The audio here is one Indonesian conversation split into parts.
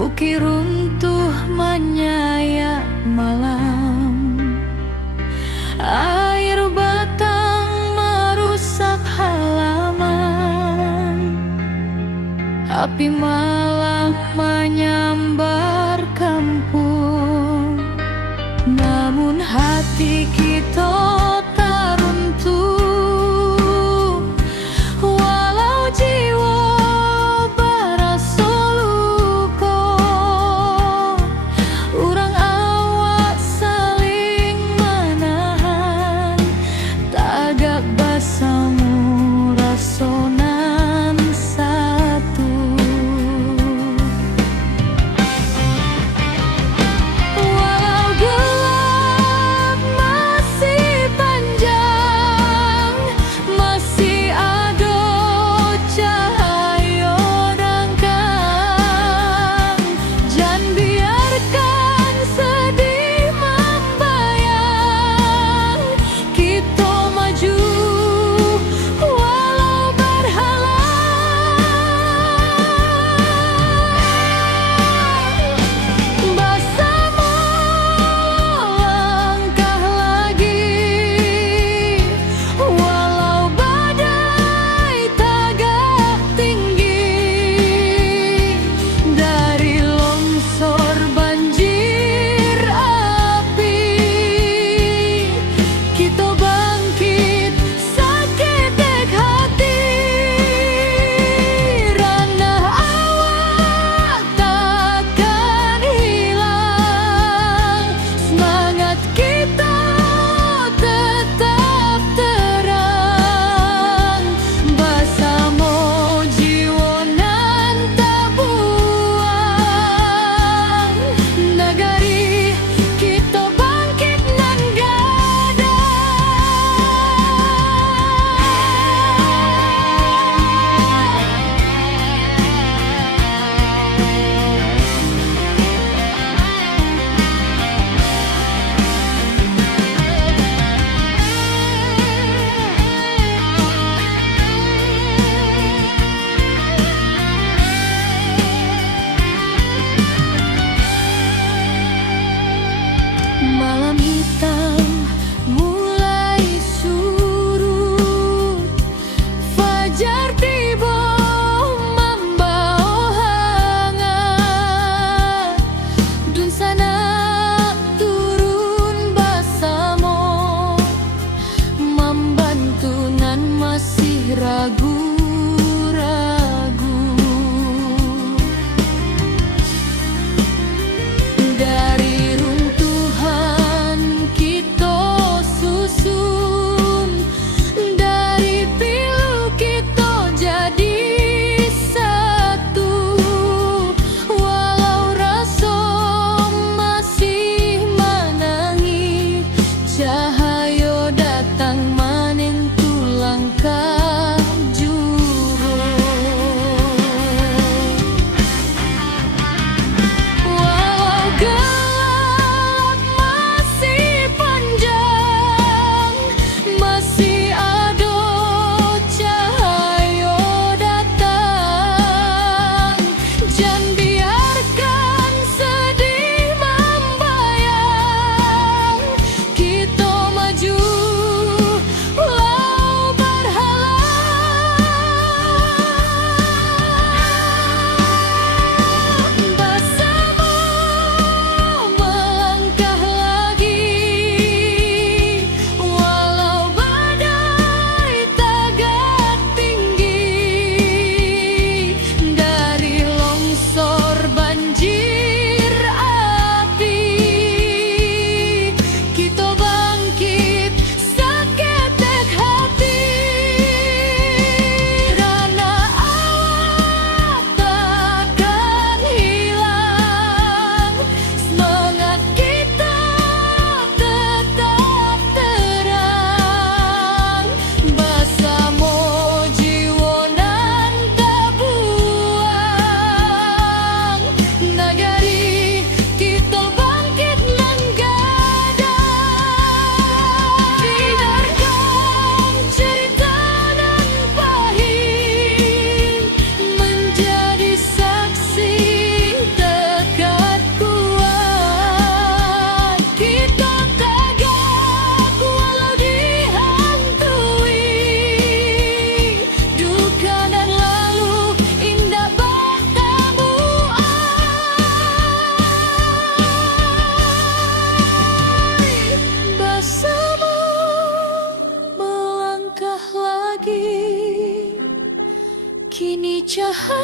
bukit runtuh menyayat malam. Air batang merusak halaman, api malam menyambar kampung. Namun hati kita tak runtuh, walau jiwa berasa luka. Urang awak saling menahan, tagak basamu rasonan satu. Walau gelap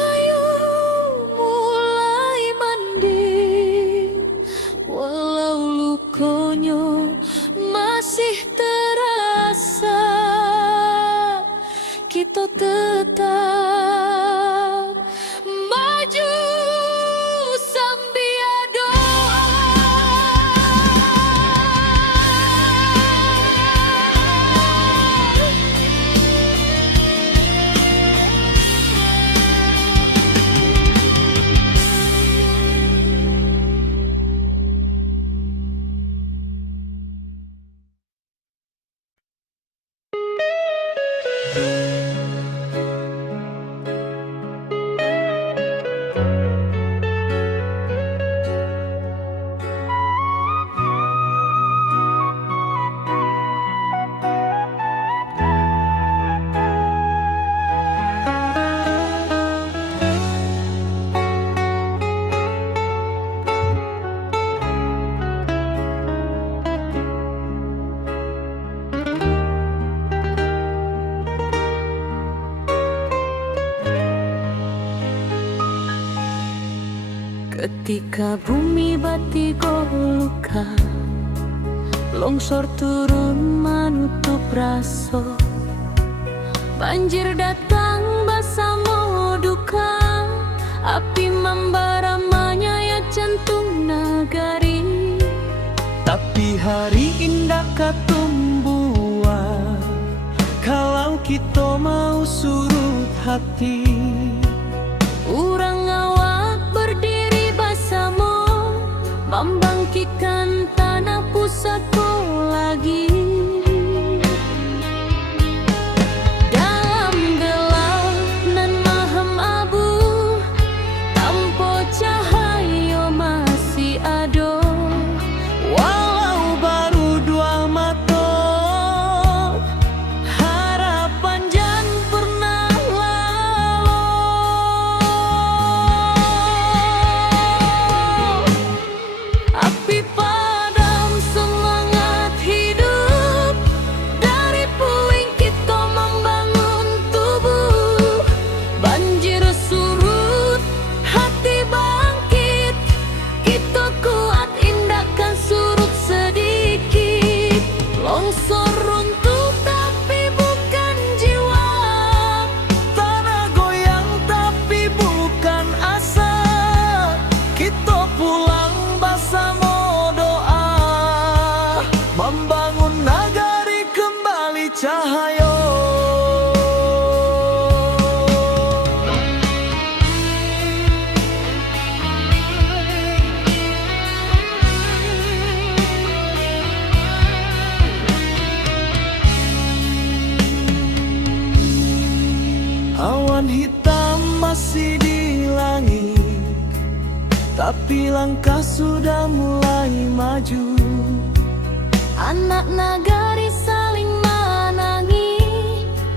rahayu mulai mending, walau lukonyo masih terasa, kita tetap maju sambil doa. Ketika bumi batigo luka, longsor turun menutup raso, banjir datang bersama duka, api membara menyayat jantung nagari. Tapi hari indah katumbuhan, kalau kita mau surut hati. Urang awak berdiri bersama, membangkitkan tanah pusatku lagi. Dalam gelap nan maham abu, tanpa cahaya masih ada. Walau baru dua mata, harapan jan pernah lalu. Api padam semangat hidup, dari puing kita membangun tubuh. Banjir surut, hati bangkit, kita kuat indahkan surut sedikit. Longsor runtuh tapi bukan jiwa, Tanah goyang tapi bukan asa, kita pulang bersama doa, membangun nagari kembali cahaya. Awan hitam masih di langit, tapi langkah sudah mulai maju. anak nagari saling menangi,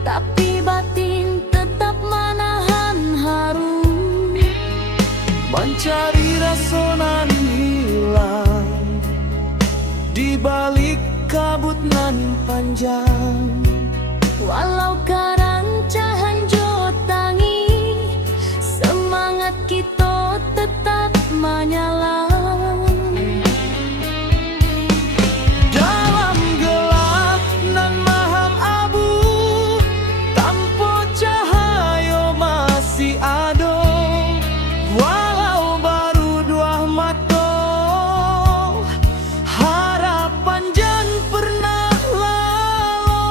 tapi batin tetap menahan haru. Mencari rasa nan hilang di balik kabut nan panjang. Walau karancahan jotangi, semangat kita tetap menyala. Dalam gelap nan maham abu, tanpa cahaya masih ada. Walau baru dua mata, harapan jan pernah lalu.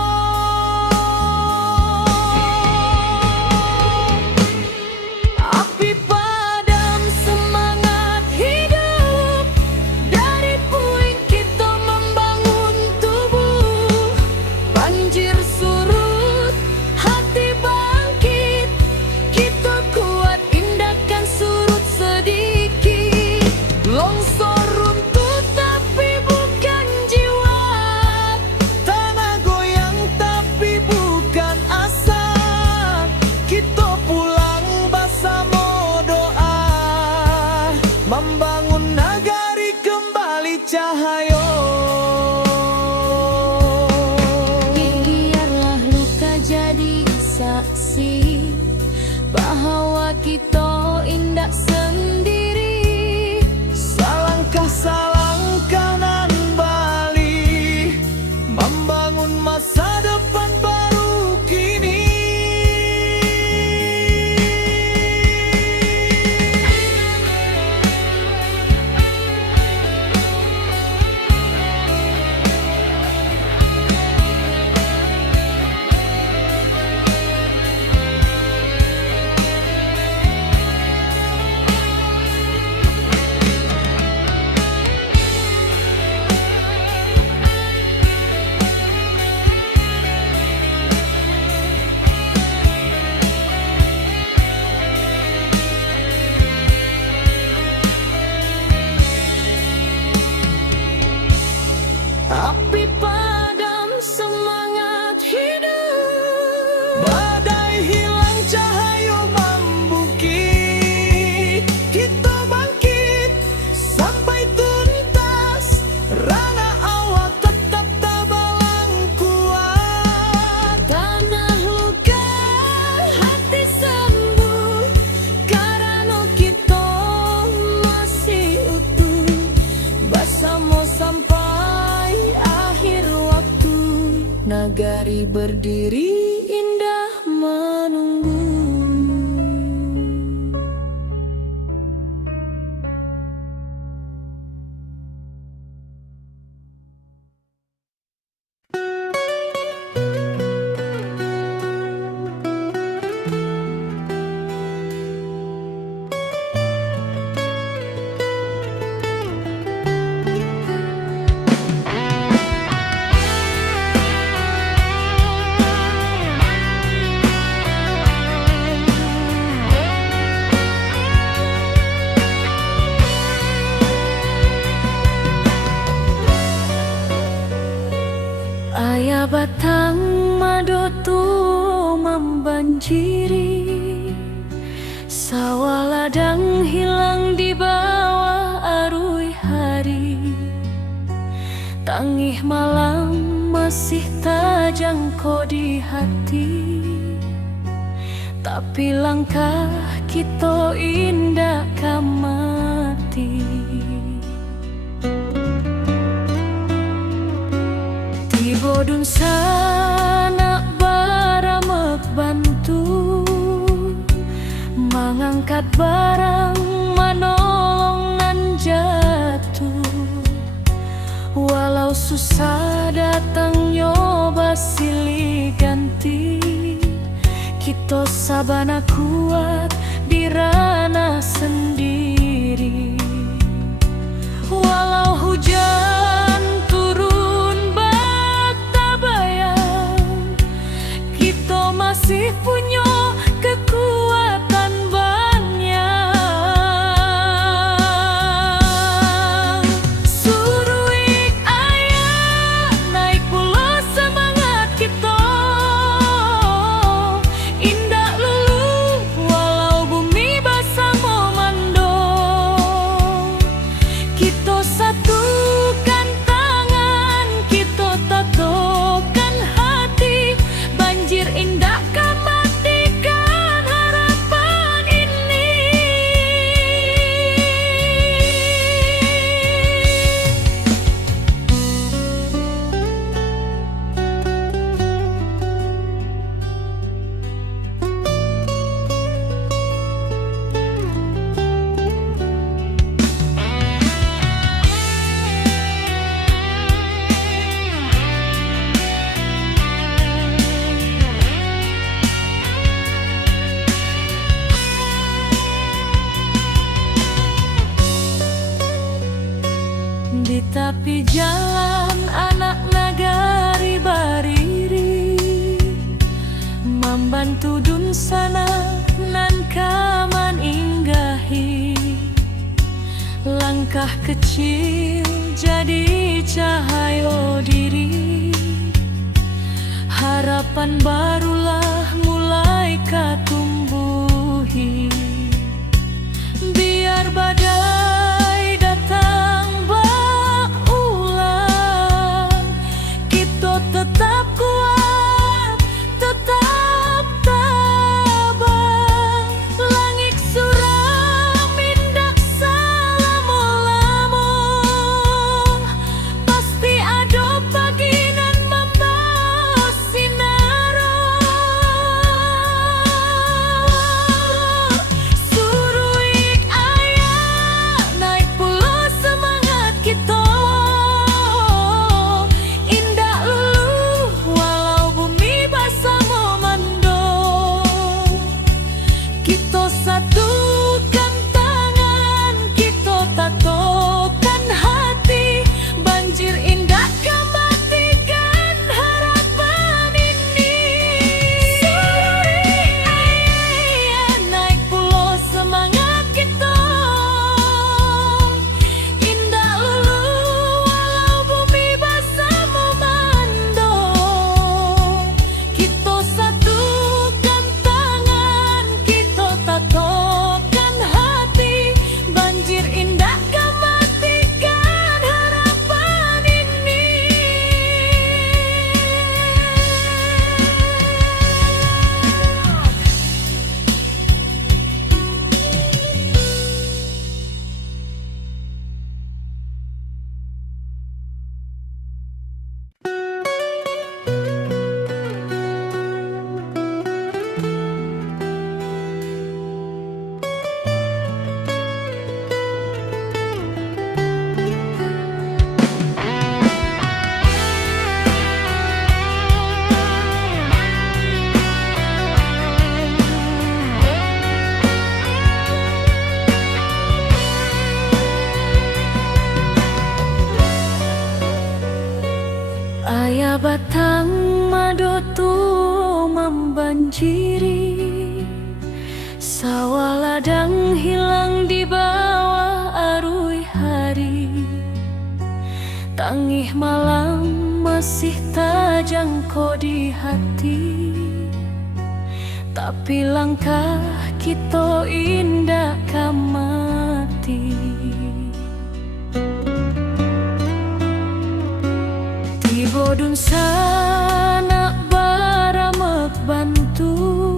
berdiri indah menunggu. Ayah batang madotu membanjiri, sawah ladang hilang di bawah arus hari. Tangih malam masih terjangkau di hati, tapi langkah kita indah kamati. Bodun sana baramek bantu mengangkat barang manolong nan jatuh. Walau susah datang nyoba silih ganti, kita sabana kuat di ranah sendiri. Walau hujan masih punya kekuatan banyak. Suruh ayah naik pula semangat kita, indah lulu walau bumi basah memando. Kita satukan tangan, kita tatokan hati, banjir indah matikan harapan ini. Di tepi jalan anak nagari bariri, membantu dun sana nan kaman inggahi. Langkah kecil jadi cahaya diri, harapan barulah mulai katumbuhi. Biar badai datang tetap kuat, tetap tabah. Langit suram indak salamo-lamo, pasti ada pagi nan membawa sinar. Tangih malam masih tajangko di hati, tapi langkah kita indah kamati. Tiba dun sana baramek bantu,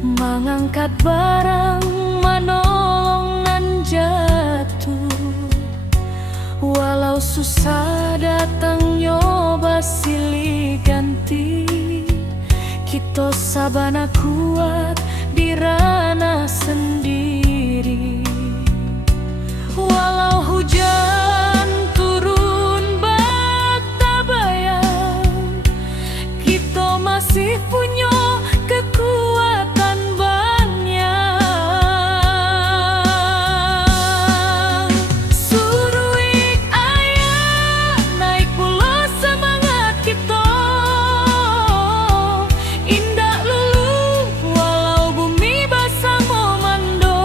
mengangkat barang manolong nan jatuh. Walau susah datang nyoba silih ganti, kita sabana kuat di ranah sendiri. Walau hujan turun bak tabayang, kita masih punya kekuatan banyak. Suruik ayah naik pula semangat kita, indah lulu walau bumi basah memando.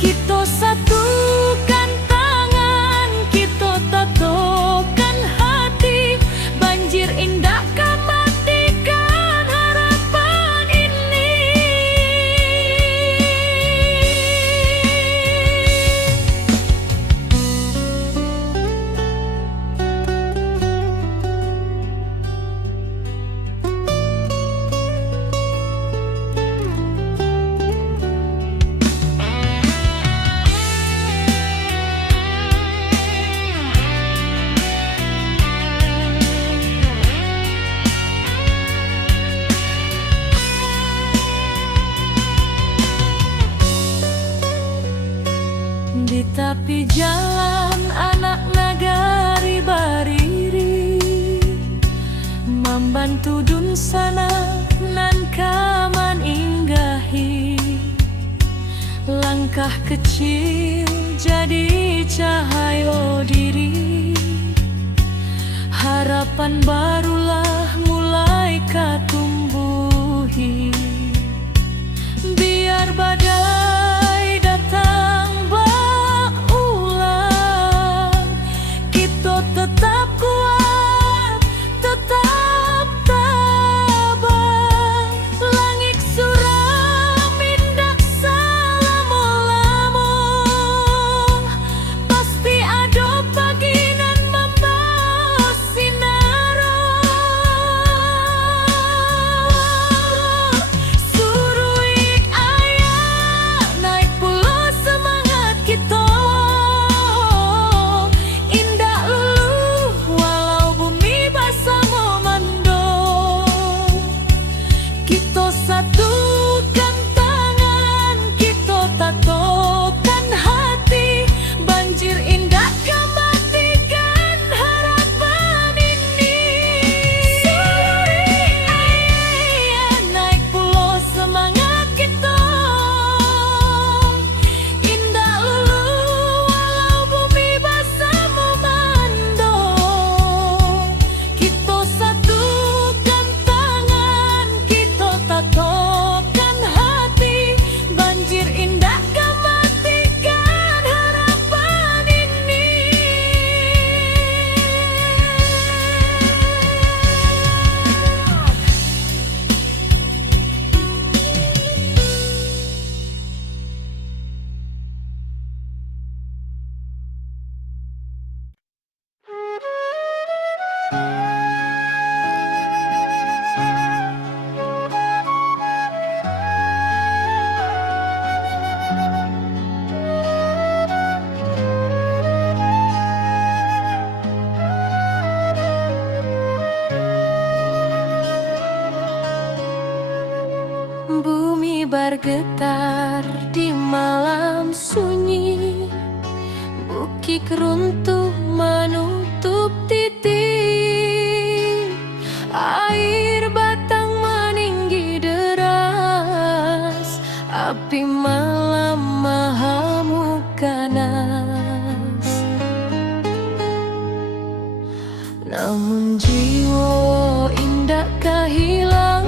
Kita satukan tangan, kita tatokan hati, banjir indah matikan harapan ini. Di tepi jalan anak nagari bariri, membantu dun sana nan kaman inggahi. Langkah kecil jadi cahaya diri, harapan barulah mulai katumbuhi. Biar badai datang berulang, kita tetap kuat, tetap tabah. Langit suram indah selama-lama, pasti ada pagi nan membawa sinar. Suruik ayah naik pula semangat kita, indah lulu walau bumi basah memando. Kita satukan tangan, kita tatokan hati, banjir indah matikan harapan ini. Suruik ayah naik pula semangat kita, indah lulu walau bumi basah memando. Kita satukan tangan, kita tatokan hati, banjir indah matikan harapan ini. Bumi bergetar di malam sunyi, bukit runtuh menutup titik, air batang meninggi deras, api malam mahamuk ganas. Namun jiwa indah kehilang,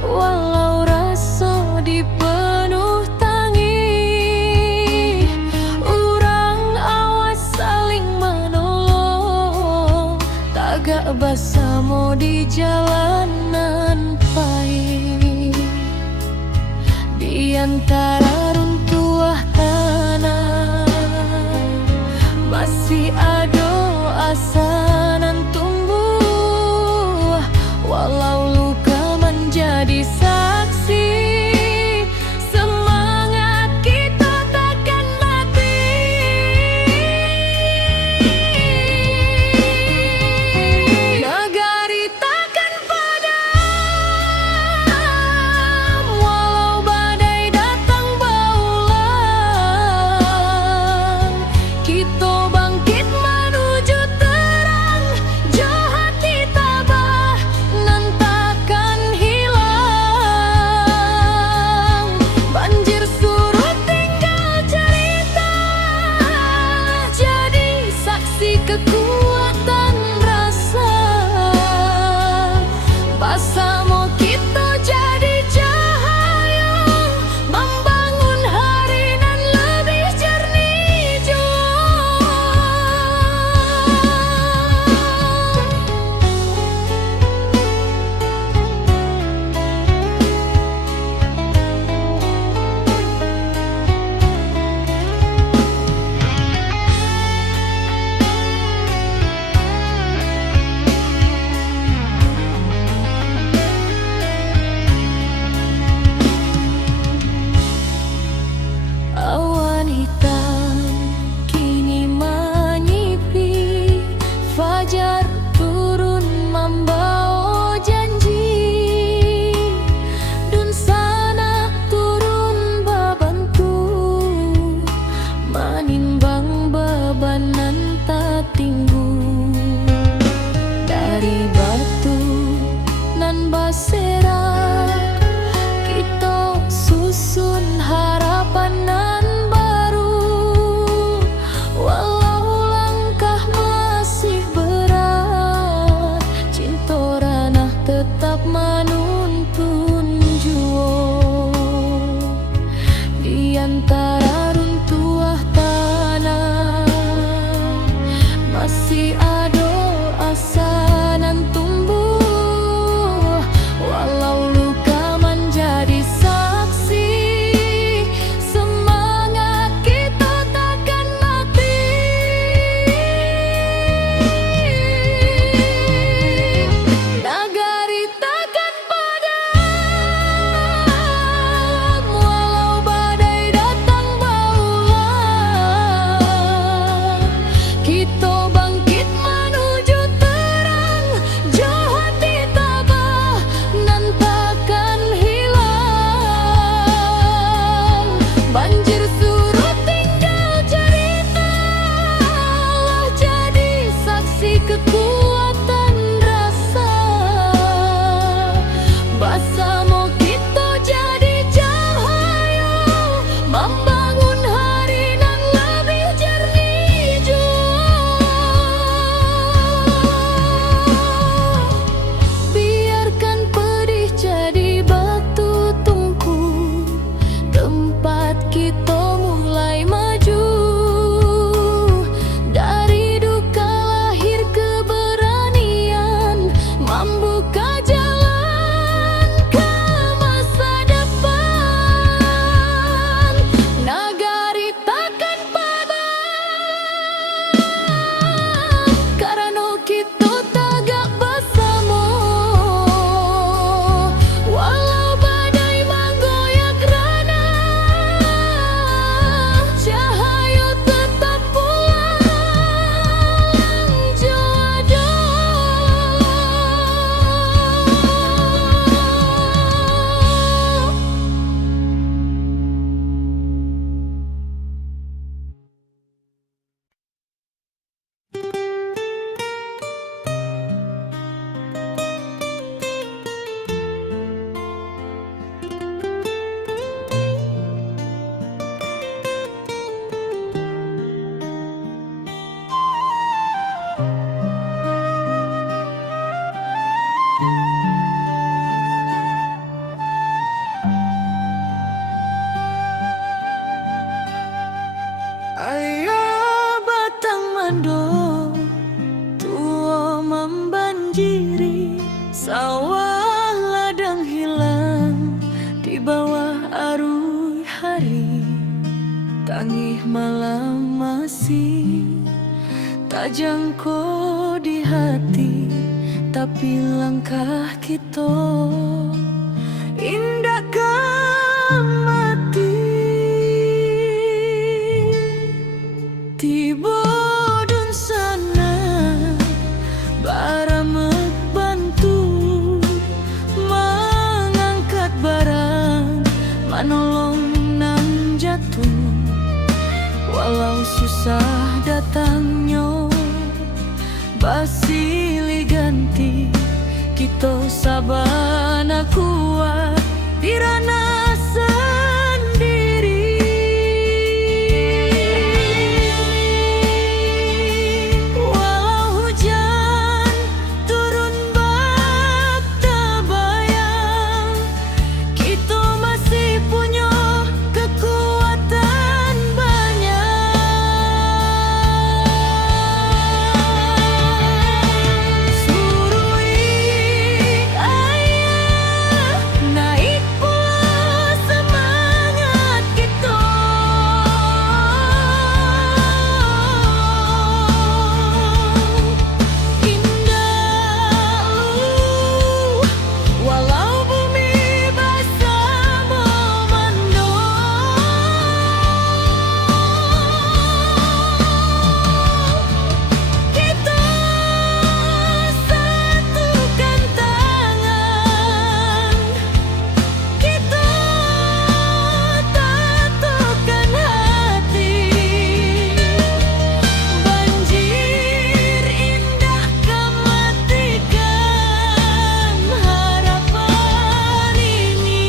walau rasa dipenuh tangih, urang awal antara runtuh tanah, masih ada asa nan tumbuh. Walau luka menjadi saksi, semangat kita takkan mati. Nagari takkan padam, walau badai datang berulang. Kita bangkit malam masih tak jangkau di hati, tapi langkah kita indah mati. Tiba dun sana baramek bantu mengangkat barang, manolong nan jatuh. Walau susah datangnya basili ganti, kita sabana kuat dirana sendiri. Walau hujan turun bak tabayang, kita masih punya kekuatan banyak. Surui ayah naik pula semangat kita. Indah walau bumi basah memandang, kita satukan tangan, kita tatukan hati. Banjir indah kematikan harapan ini.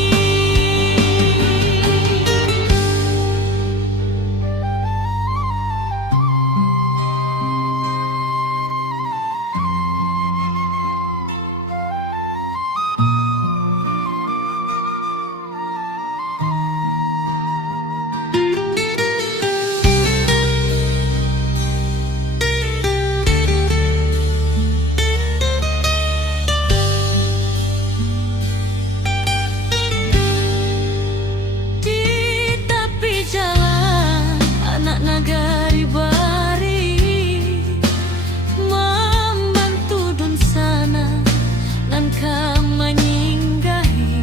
Di tepi jalan anak nagari bari membantu dun sana nan menyinggahi.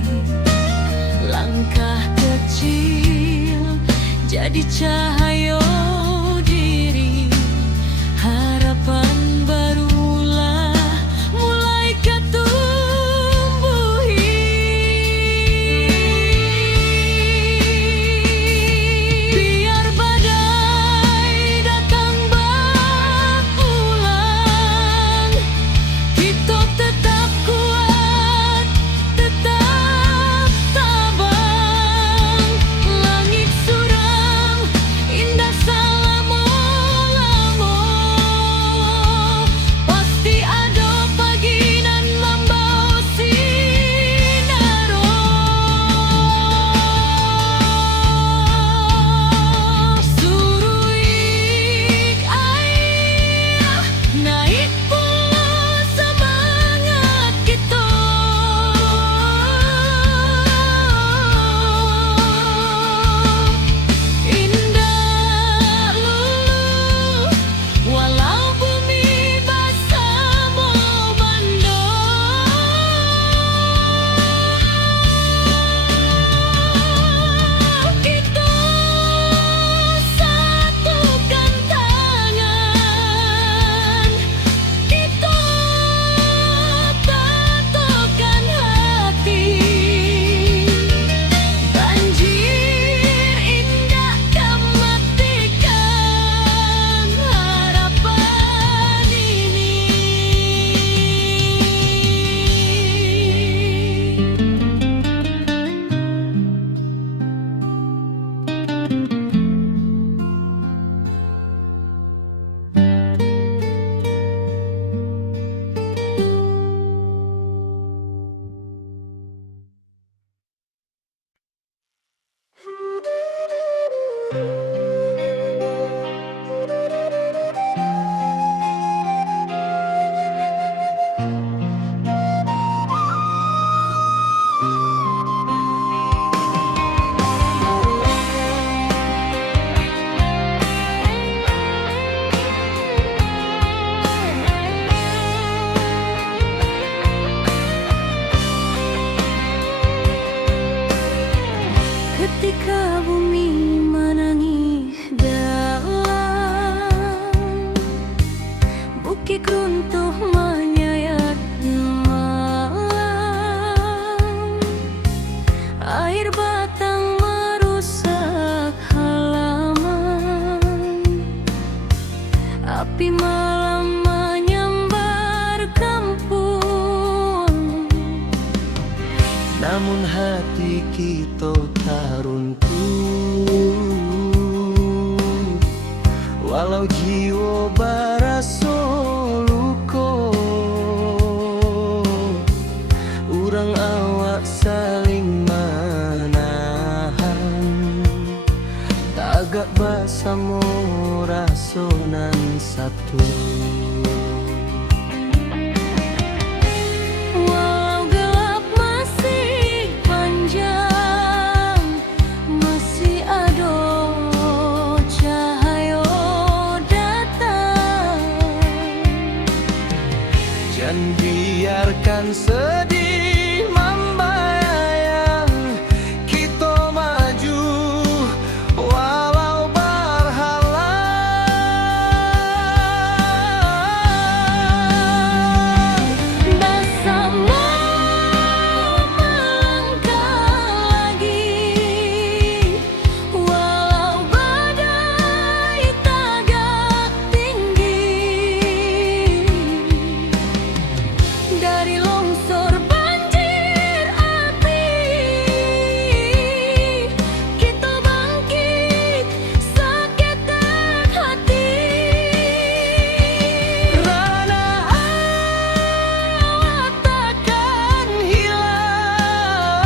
Langkah kecil jadi cahaya diri, harapan barulah mulai ketumbuhi. Biar badai datang berulang, kita tetap kuat, tetap tabang. Langit suram indah selama-lama, pasti ada pagi nan membawa sinaro. Suruik ayah naik pula semangat kita. Indah lulu walau bumi basah memandang, kita satukan tangan, kita tatukan hati. Banjir indah kematikan harapan ini. ketika bumi menangis dalam, bukit runtuh menyayatnya malam, air batang merusak halaman, api malam menyambar kampung. Namun hati kita tak runtuh, walau jiwa barasa luka. Urang awak saling menahan, tagak bersama rasonan satu. Dan biarkan sedih membayang, kita maju walau berhalang. Bersama melangkah lagi, walau badai tagak tinggi. Dari longsor banjir api, kita bangkit sakitkan hati. Rana awak takkan hilang,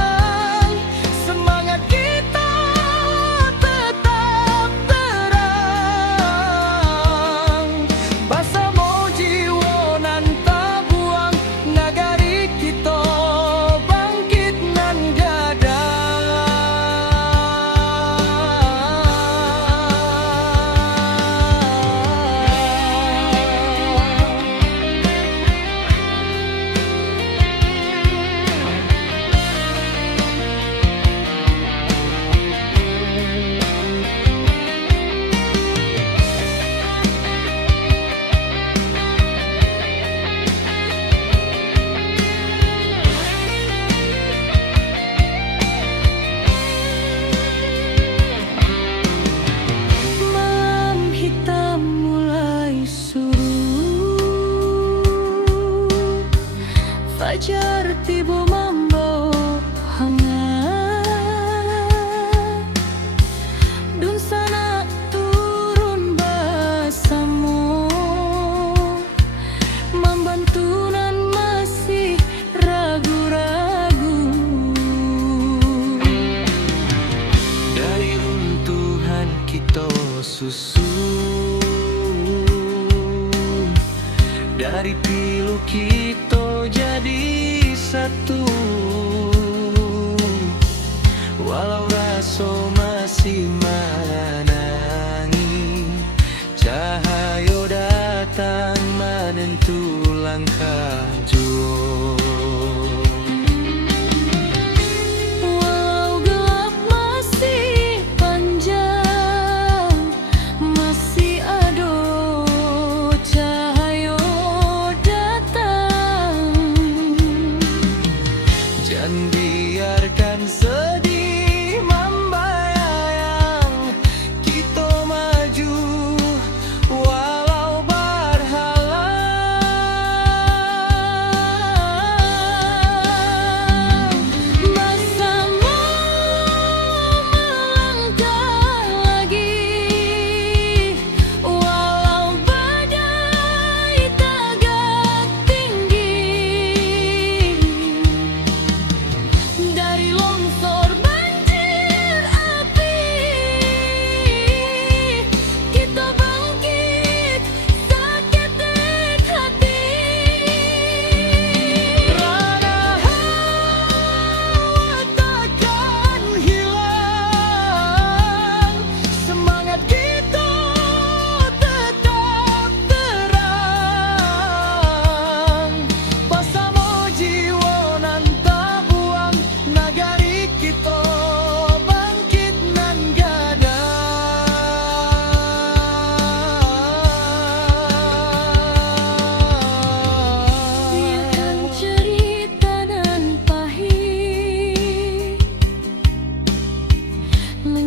semangat kita tetap terang. Bersama jiwa nan tabuang, nagari kita bangkit nan gadang. Malam hitam mulai surut, fajar tiba membawa hangat, dun sana turun bersama, membantu nan masih ragu-ragu. Dari runtuhan kita susun, dari pilu kita jadi satu. Walau rasa masih menangi, cahaya datang menentu langkah jua. Walau gelap masih panjang, masih ada cahaya datang. Jangan biarkan sedih membayang, kita maju walau berhalang.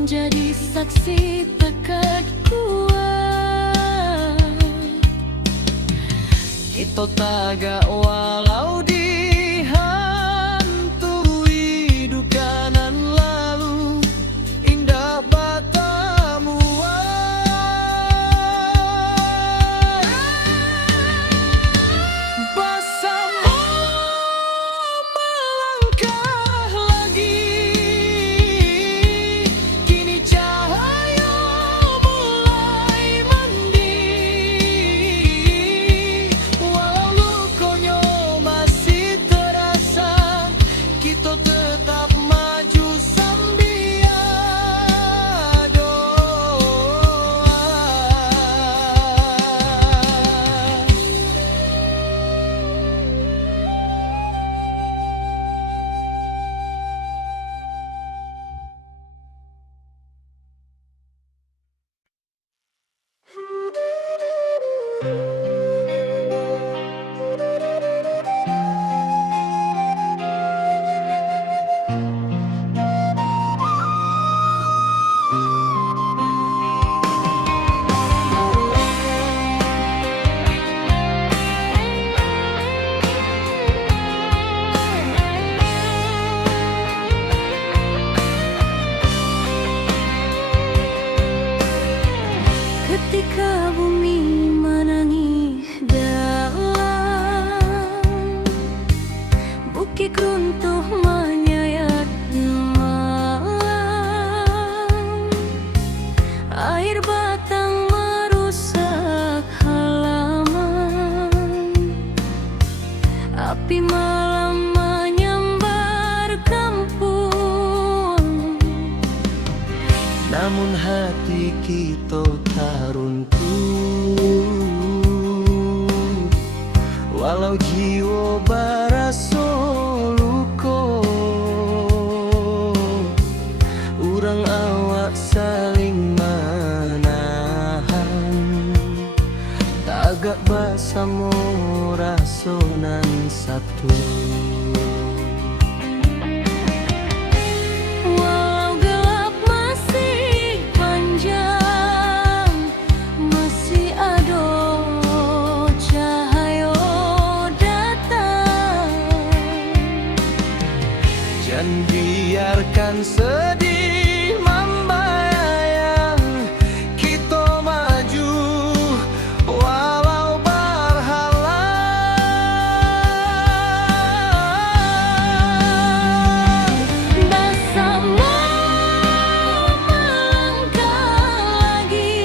menjadi saksi tekad kuat. Kita tagak walau dihantui duka nan lalu, indah batamu bersama melangkah lagi. Kini cahaya mulai mandi, walau lukanya masih terasa, kita tetap maju sambil doa. Ketika bumi menangis dalam, bukit runtuh menyayat malam, air batang merusak halaman, api malam menyambar kampung. Namun hati kita tak runtuh, walau jiwa barasa luka. Urang awak saling menahan, tagak bersama rasonan satu. Walau gelap masih panjang, masih ada cahaya datang. Jangan biarkan sedih membayang, kita maju walau berhalang. Bersama melangkah lagi,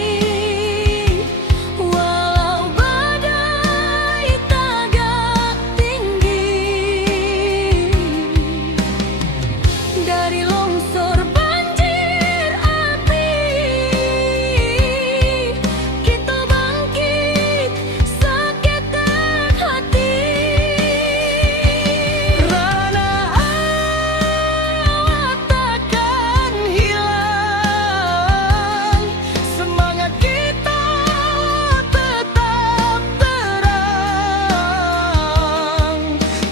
walau badai tagak tinggi. Dari longsor banjir api, kita bangkit seketek hati. Rana awak takkan hilang, semangat kita tetap terang.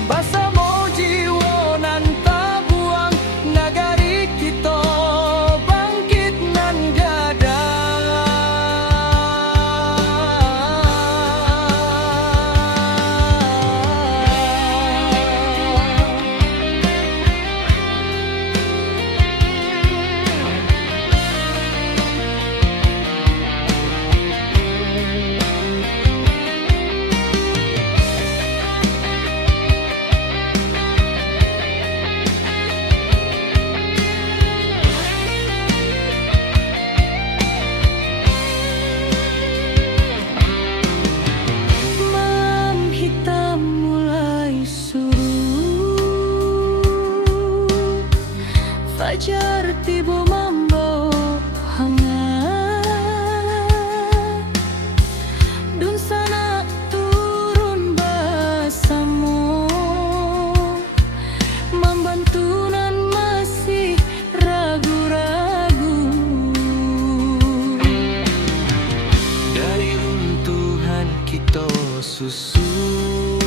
Bersama jiwa nan tak buang, nagari kita bangkit nan gadang. Malam hitam mulai surut, fajar tiba membawa hangat, dun sana turun bersama, membantu nan masih ragu-ragu. Dari runtuhan kita susun,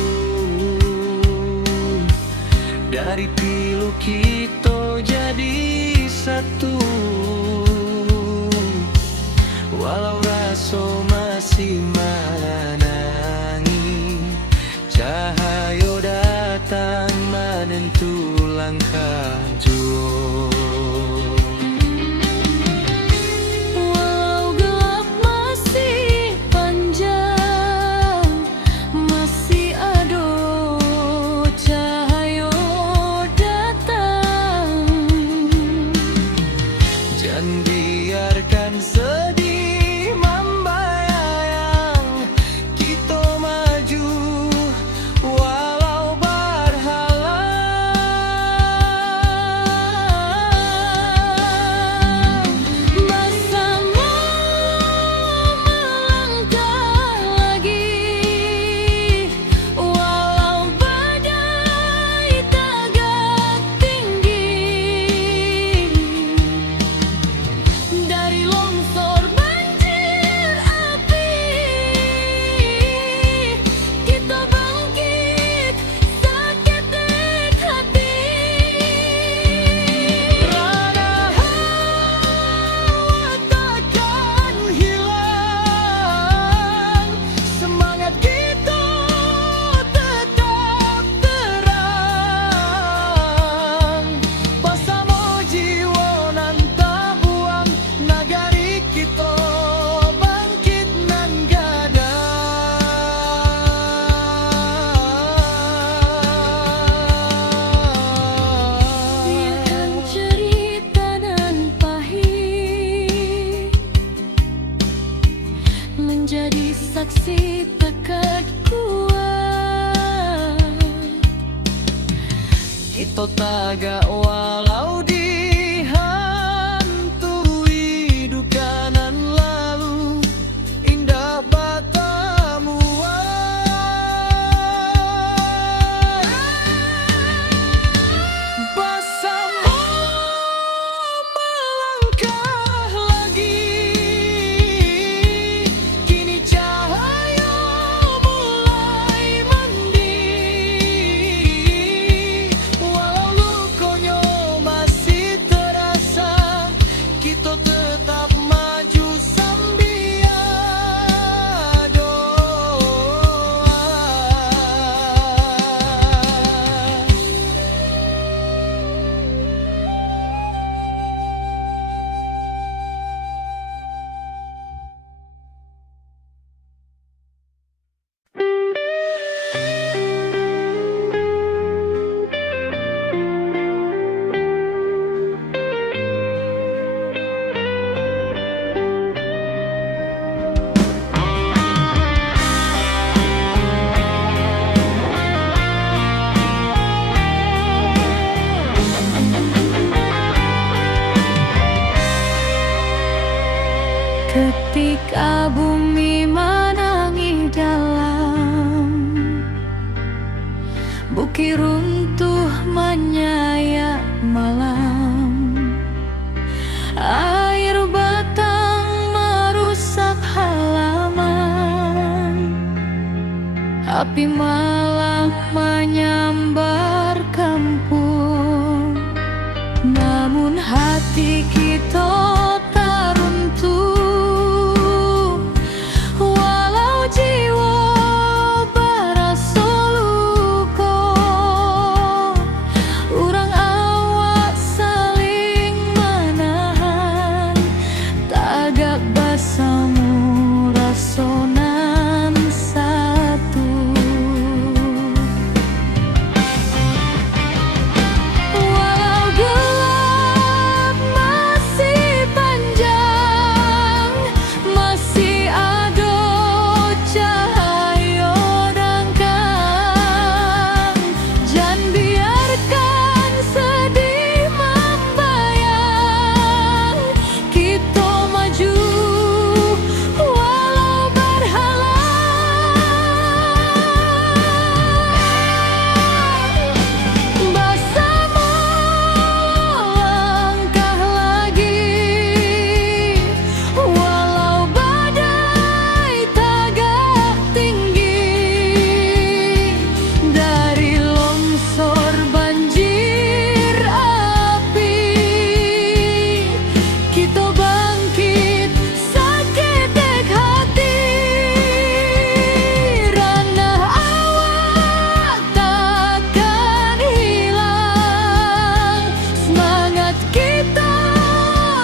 dari pilu kita jadi satu. kita tagak walau dihantui duka nan lalu indah batamu. Bersama melangkah lagi, kini cahaya mulai mending. Walau lukanya masih terasa, kita tetap maju sambil doa. Ketika bumi menangis dalam, bukit runtuh menyayat malam, air batang merusak halaman, api malam menyambar kampung. Namun hati kita tak runtuh, walau jiwa berasa luka. Urang awak saling menahan, tagak basamu rasonan satu. Walau gelap masih panjang, masih ada cahaya dangkang. Jangan biarkan sedih membayang, kita maju walau berhalang. Bersama langkah lagi, walau badai tagak tinggi. Dari longsor banjir api, kita bangkit seketek hati. Ranah awak takkan hilang, semangat kita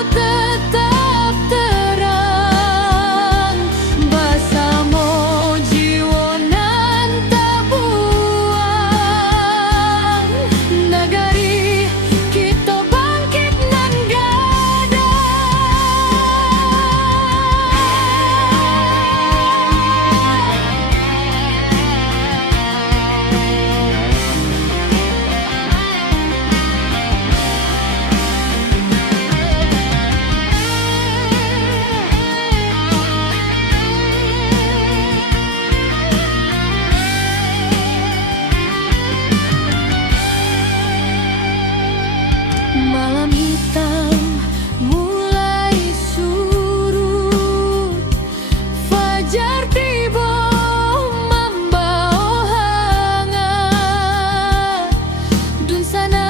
tetap terang. Bersama jiwa nan tak buang, negari kita bangkit nan malam hitam mulai surut, fajar tiba membawa hangat. Dun sana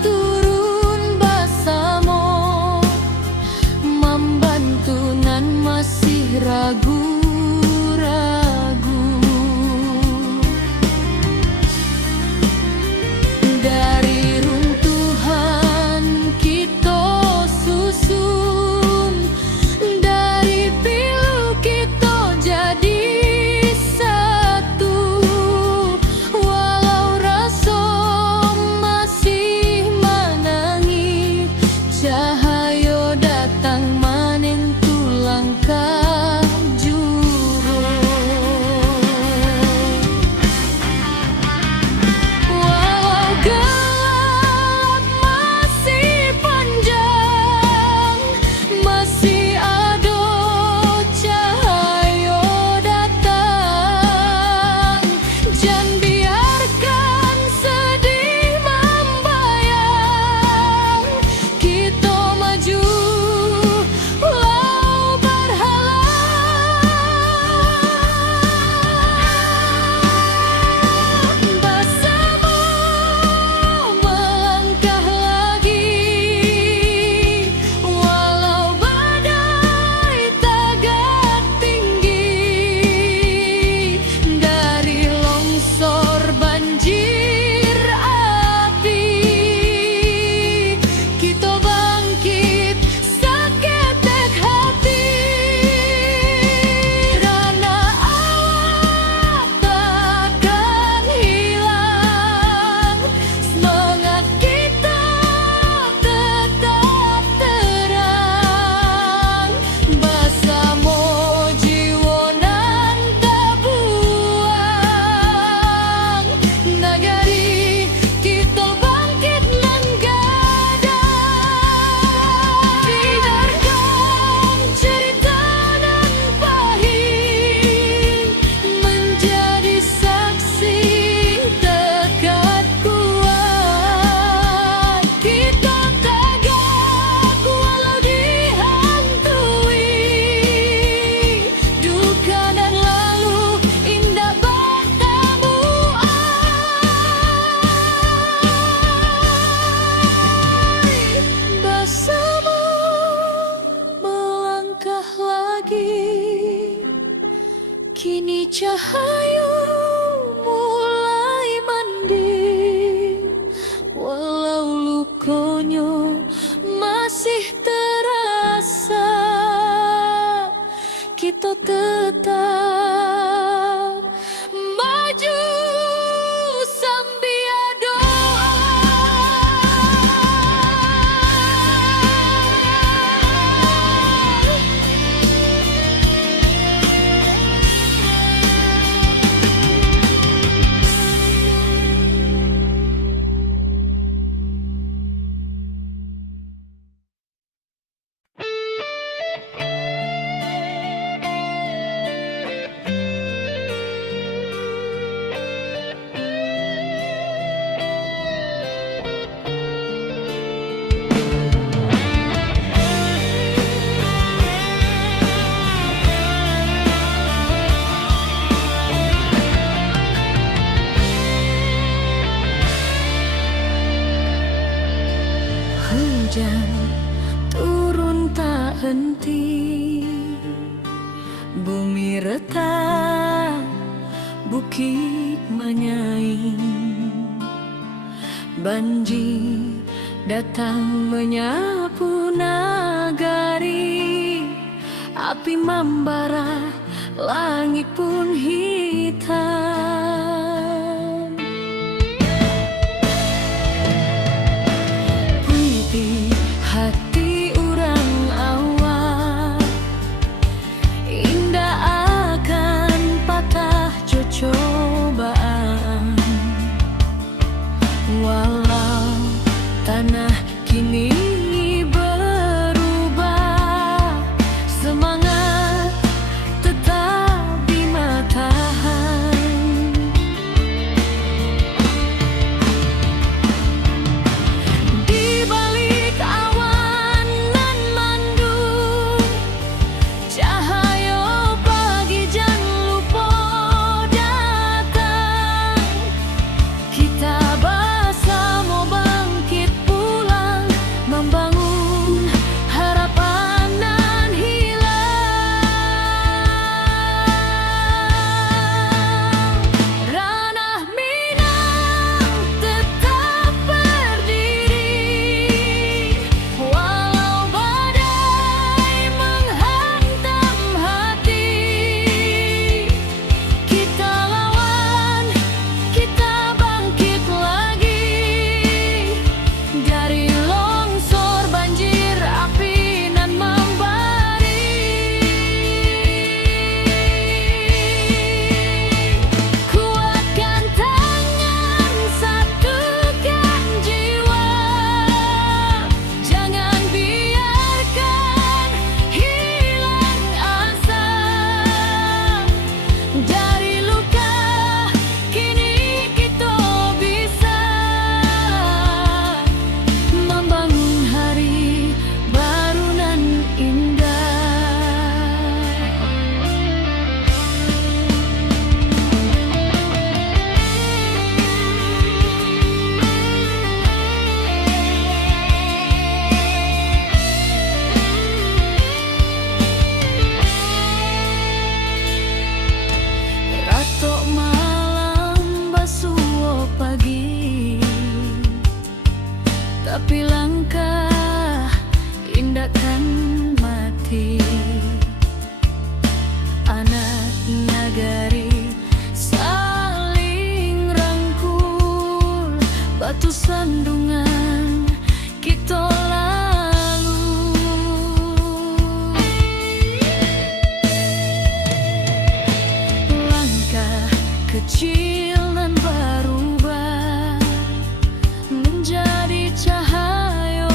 turun bersama, membantu nan masih ragu-ragu. Dari runtuhan kita susun, dari pilu kita jadi satu. Walau rasa masih menangis, cahaya datang maning tulang juru. Walau gelap henti. Bumi retak, bukit menyaing, banjir datang menyapu nagari. Api membara, langit pun hitam. Putih hati orang awak, indah akan patah cobaan. Walau tanah kini berubah, semangat tetap di matahan. Di balik awan nan mendung, cahaya pagi jan lupa datang. Kita bersama bangkit pulang, membangun harapan nan hilang. Ranah Minang tetap berdiri, walau badai menghantam hati. Kita lawan, kita bangkit lagi, dari longsor banjir api nan membari. Kuatkan tangan, satukan jiwa, jangan biarkan hilang asa. Dari luka kini kita bisa membangun hari baru nan indah. Ratok malam basuh pagi, tapi langkah indah kan mati. Anak nagari saling rangkul, batu sandungan kita lalu. Langkah kecil nan berubah menjadi cahaya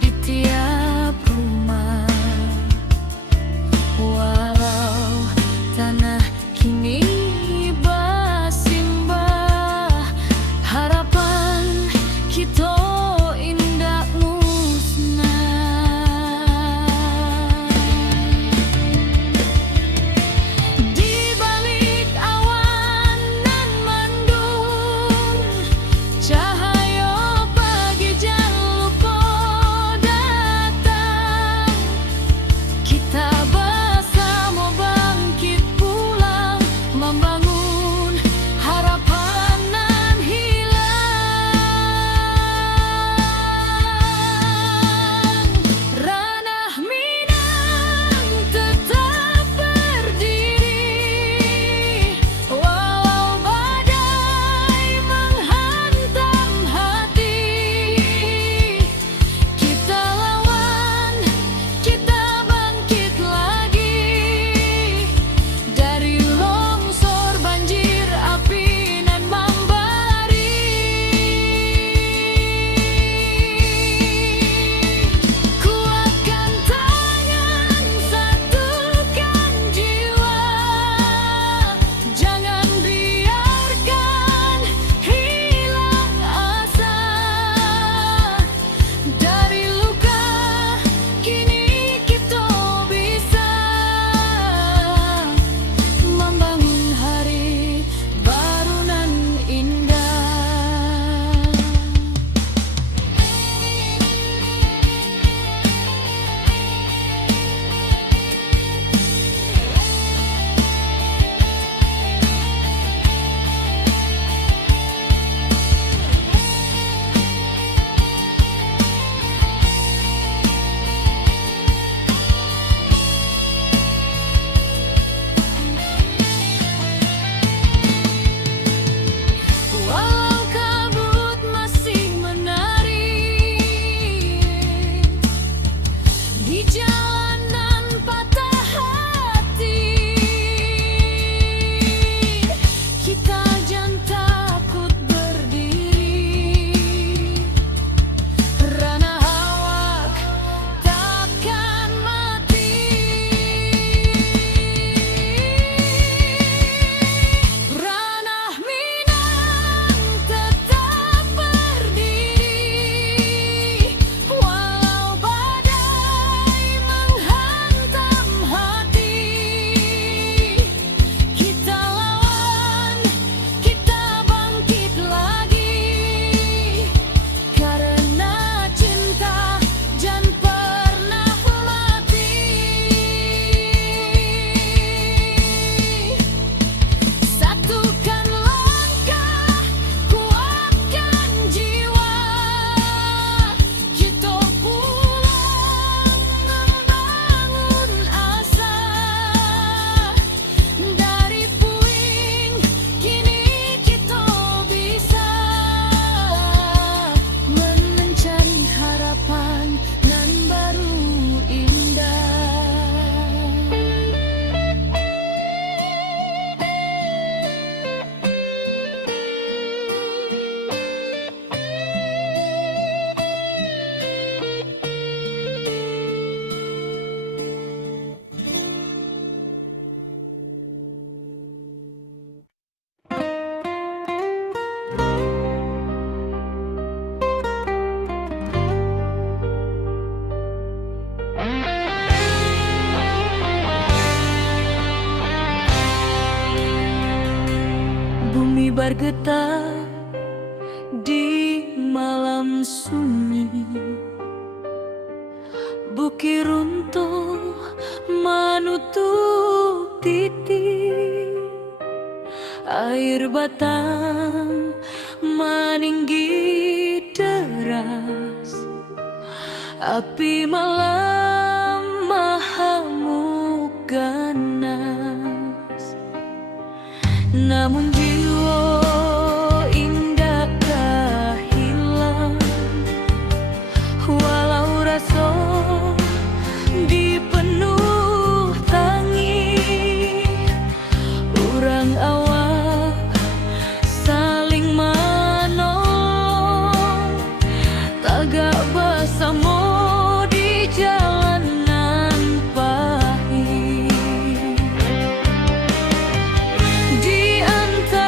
di tiap rumah. bergetar di malam sunyi. Bukit runtuh menutup titik, air batang meninggi deras, api malam mahamuk ganas. Namun jiwa indakkah hilang, walau rasa dipenuh tangis. Urang awak saling menolong, tagak bersama di jalanan pahit. Di antara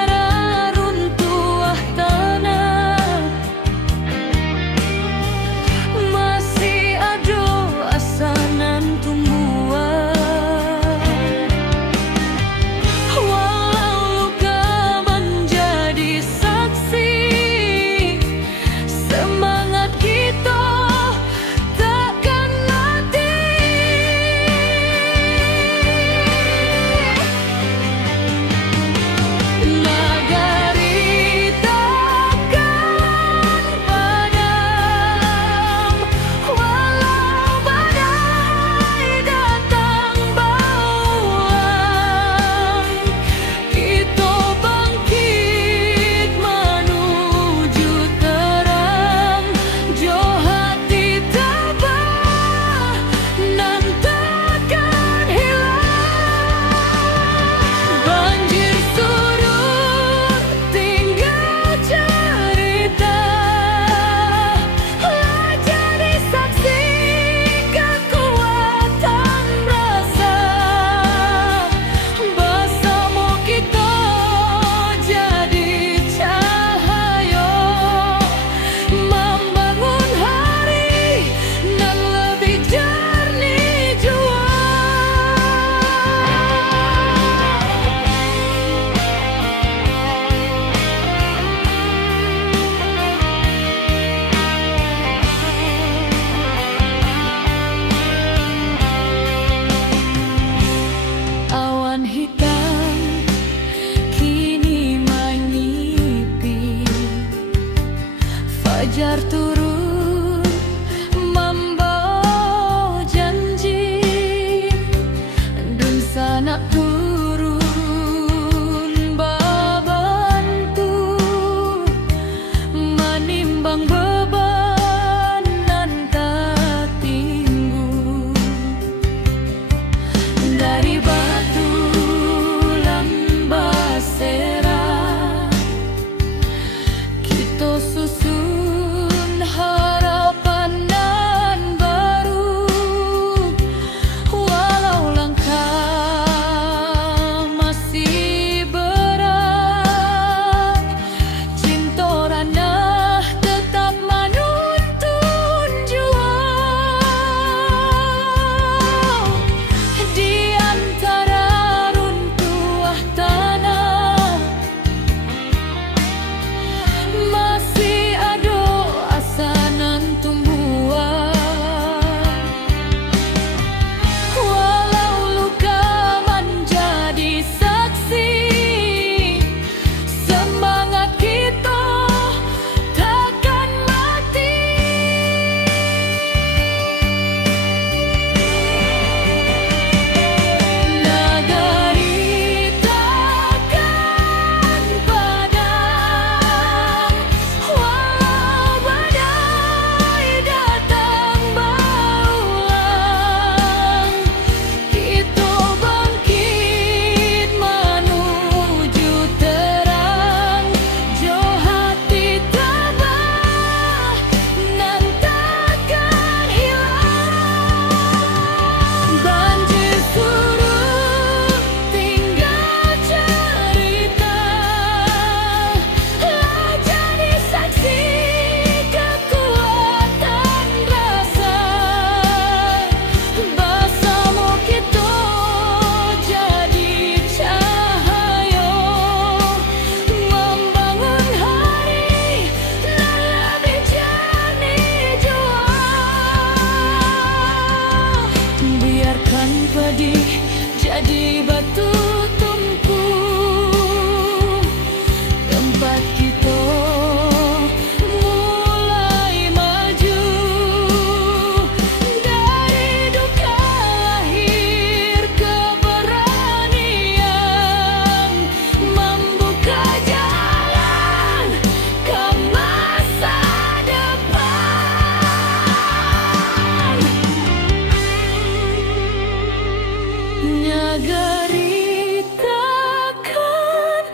negeri takkan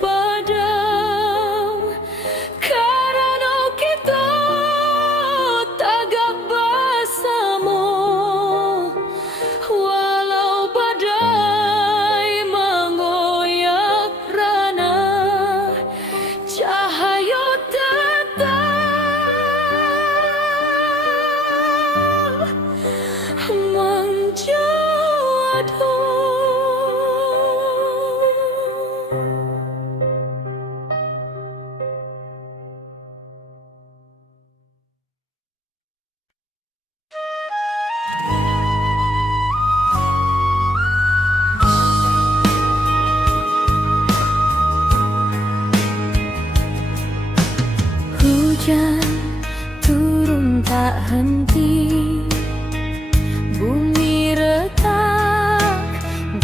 padam karena kita tagak bersama. Walau badai mengoyak rana, cahaya tetap menjadi. Hujan turun tak henti, bumi retak,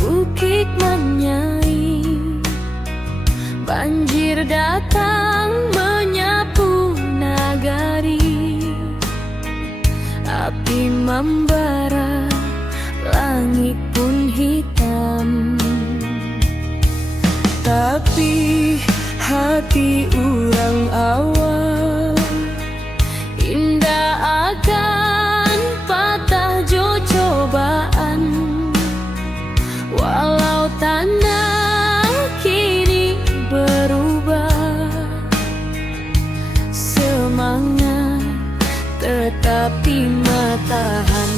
bukit menyai, banjir datang menyapu nagari, api membara, langit pun hitam. Tapi hati urang awal indah akan patah jo cobaan. Walau tanah kini berubah, semangat tetapi matahan.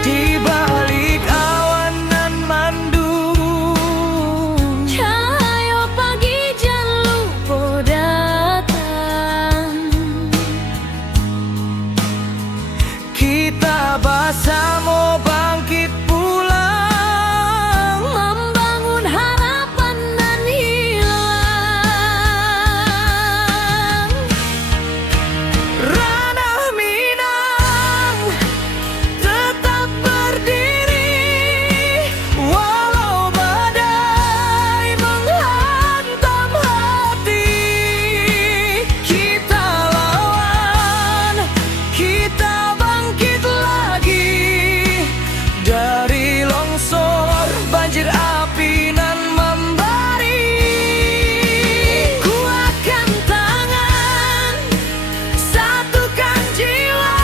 Di balik awan nan mandung, Cahaya pagi jangan lupa datang. kita bersama bangkit pulang, Membangun harapan dan hilang. ranah Minang tetap berdiri, walau badai menghantam hati. Kita lawan, kita bangkit lagi dari longsor, banjir, api nan membari. Kuatkan tangan, satukan jiwa,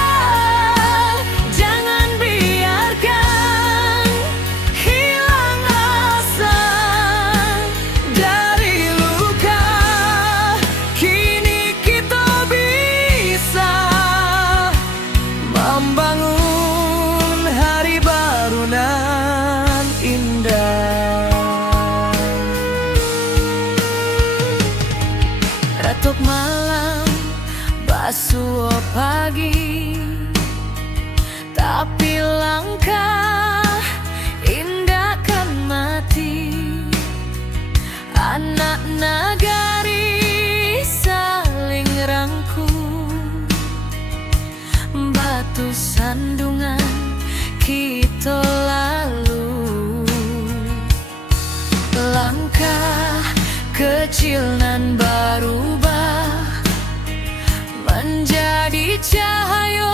jangan biarkan hilang asa. Dari luka kini kita bisa membangun hari baru nan indah. Ratuk malam, basuh pagi, tapi langkah indah kan mati. Anak nagari saling rangkul, batu sandungan kita lalu. Langkah kecil nan berubah menjadi cahaya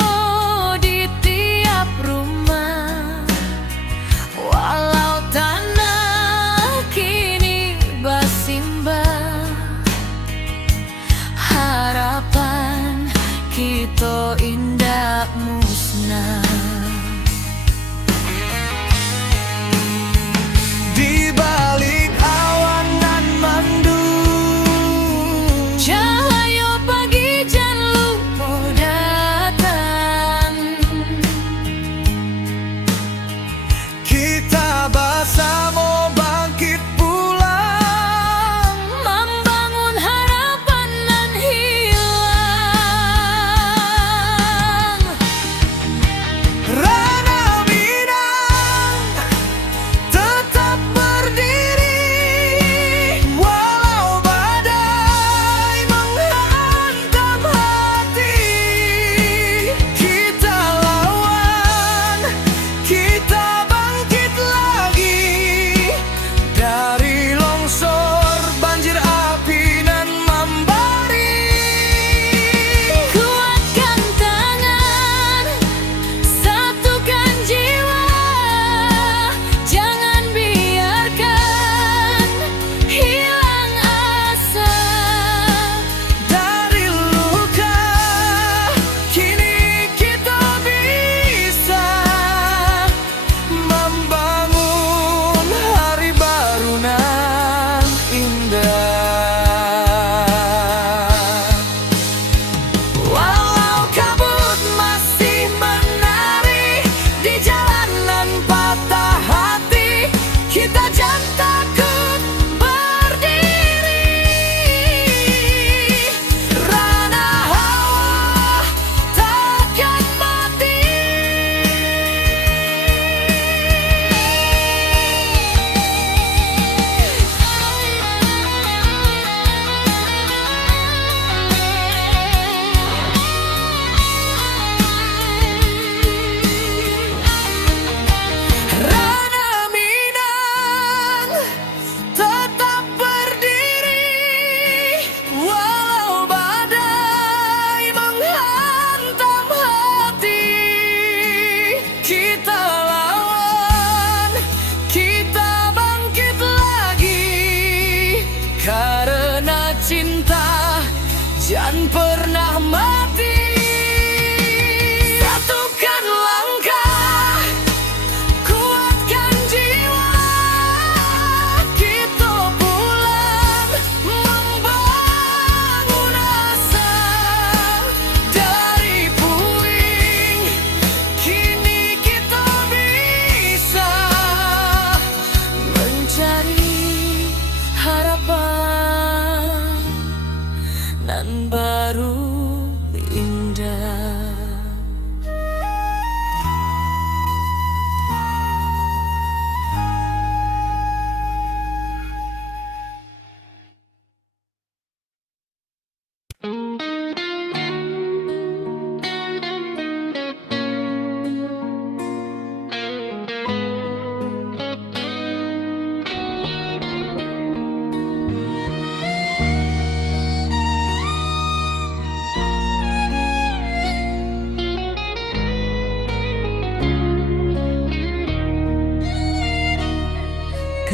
di tiap rumah. Walau tanah kini bersimbah, harapan kita indah musnah. Di balik awan nan mandung, Cahaya pagi jangan lupa datang. kita bersama bangkit pulang, Membangun harapan dan hilang.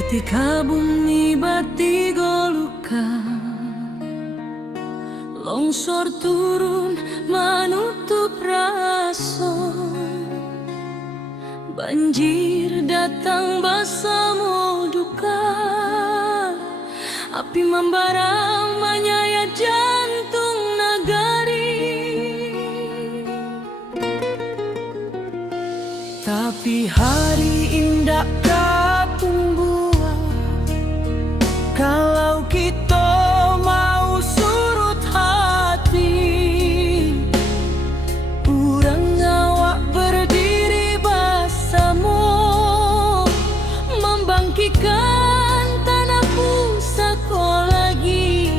Ketika bumi bati golukan, longsor turun menutup rason, banjir datang bersama duka, api membara menyayat jantung negari. Tapi hari indah kapung buah, kalau kita mau surut hati, urang ngawak berdiri bersama, membangkitkan tanah pusaka lagi.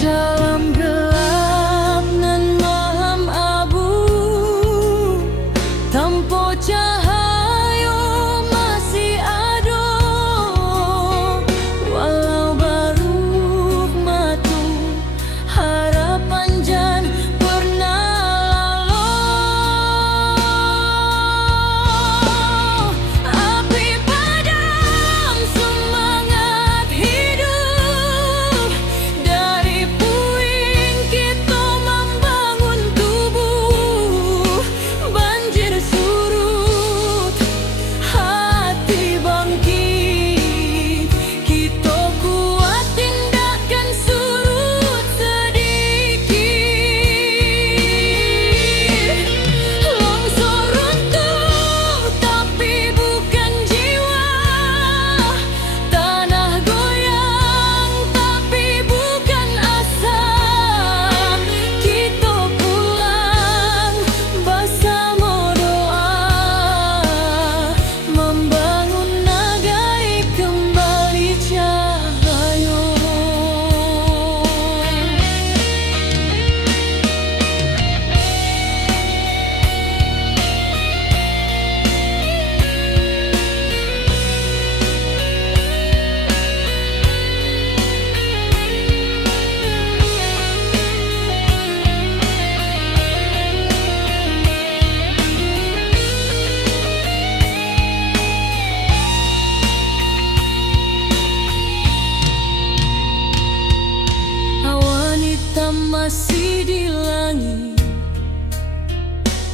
Dalam gelap nan malam abu, tanpa cahaya masih ada, walau baru matu harapan jan pernah lalu. Api padam semangat hidup, dari puing kita membangun tubuh. Banjir surut, hati bangkit, kita kuat tindakan surut sedikit. Longsor runtuh tapi bukan jiwa, tanah goyang tapi bukan asa. Kita pulang bersama doa, membangun negeri kembali cahaya. Awan hitam masih di langit,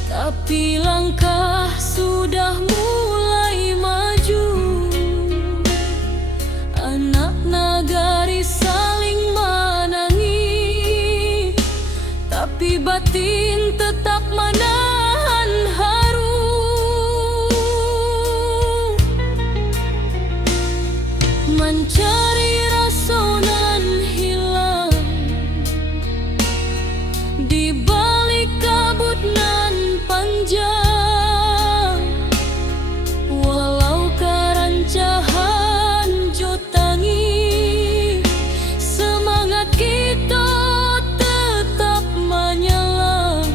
tapi langkah sudah mulai maju. Anak nagari saling menangis, tapi batin tetap menahan haru. Mencari rasa nan hilang di balik kabut nan panjang, walau kerancahan jotangi, semangat kita tetap menyelam.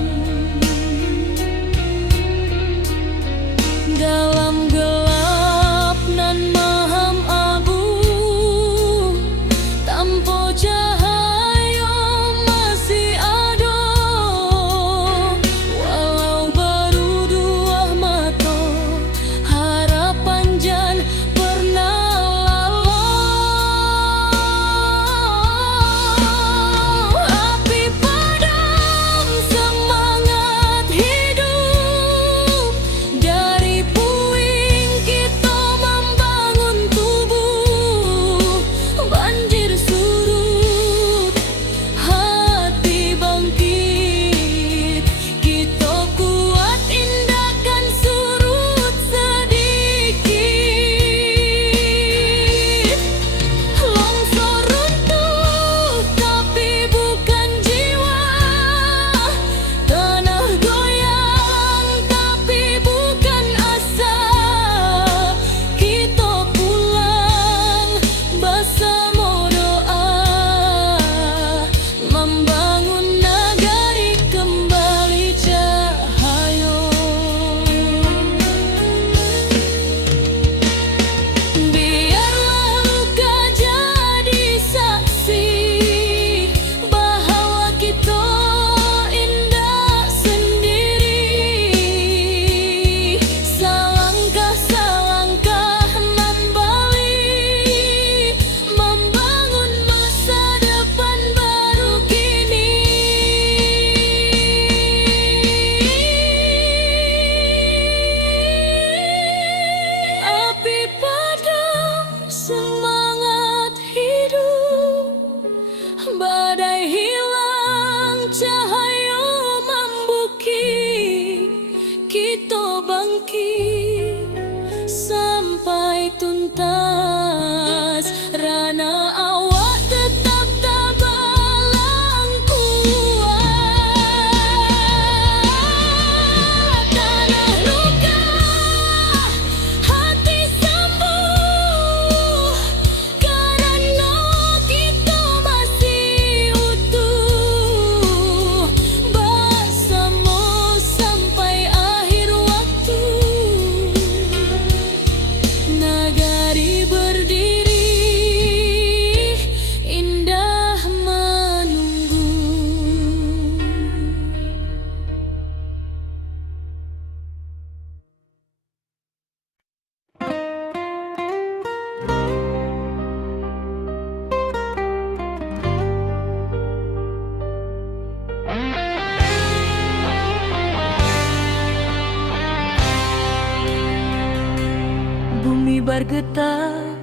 bergetar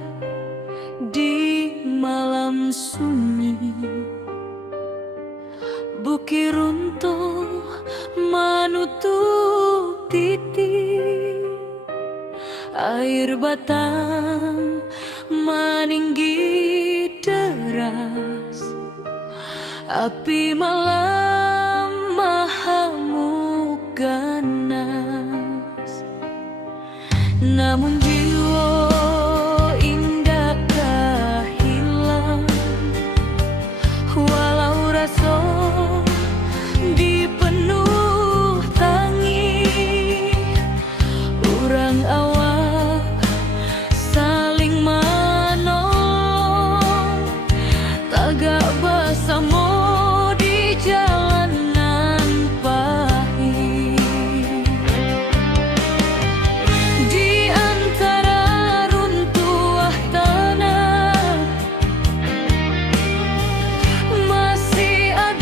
di malam sunyi. Bukit runtuh menutup titik, air batang meninggi deras, api malam mahamuk ganas. Namun jiwa indakkah hilang, walau rasa dipenuh tangi. Urang awak saling menolong, tagak bersama di jalanan pahit. Di antara runtuh tanah masih ada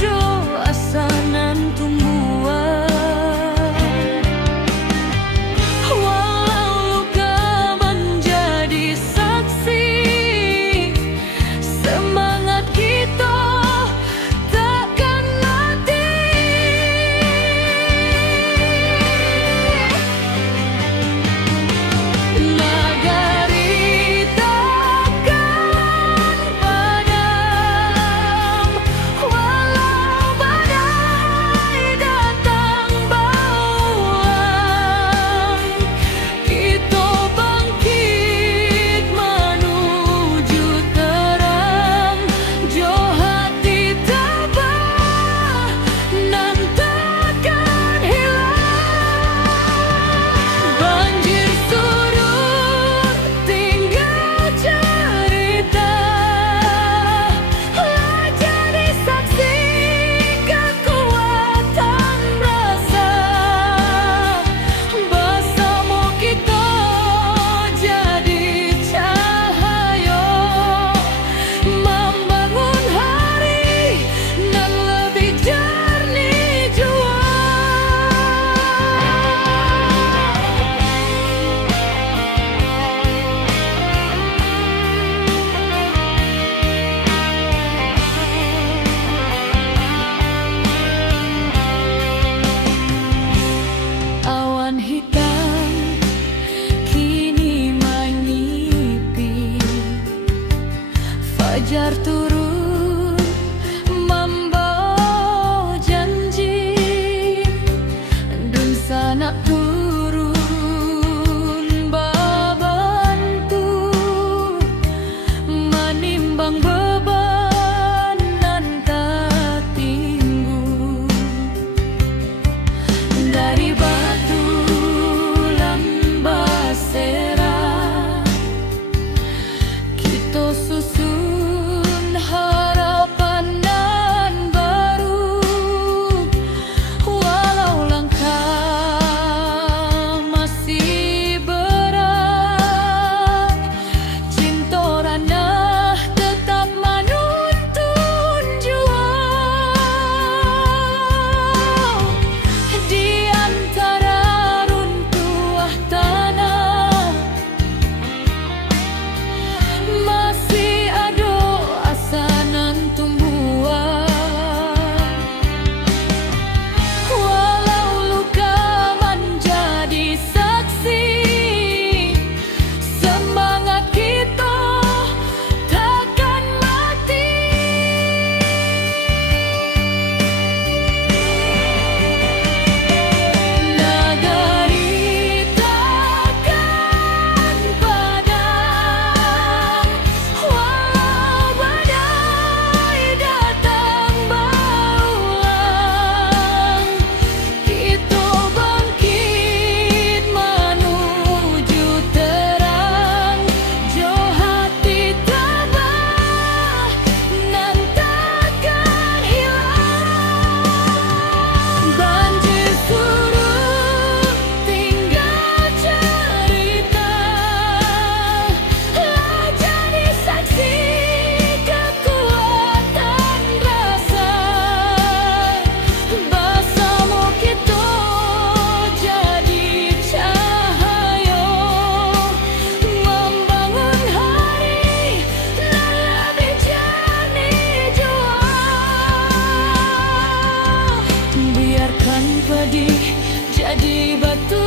jadi batu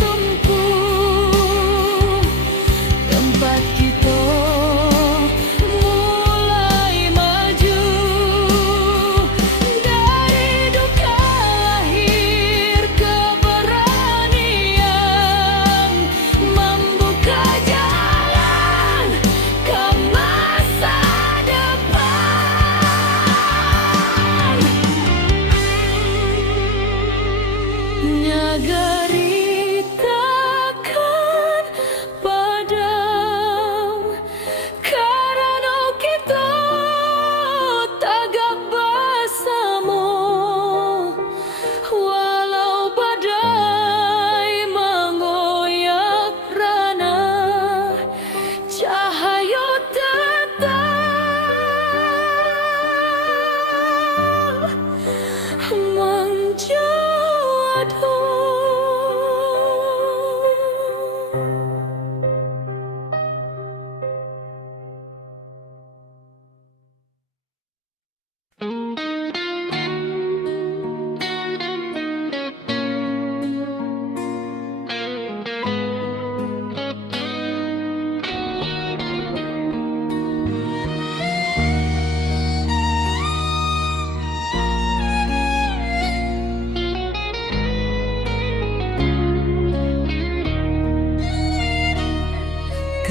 tumpul, tempat kita mulai maju. Dari duka lahir keberanian, membuka jalan ke masa depan. Nagari takkan padam karena kita tagak bersama. Walau badai menggoyak rana, cahaya tetap menjadi.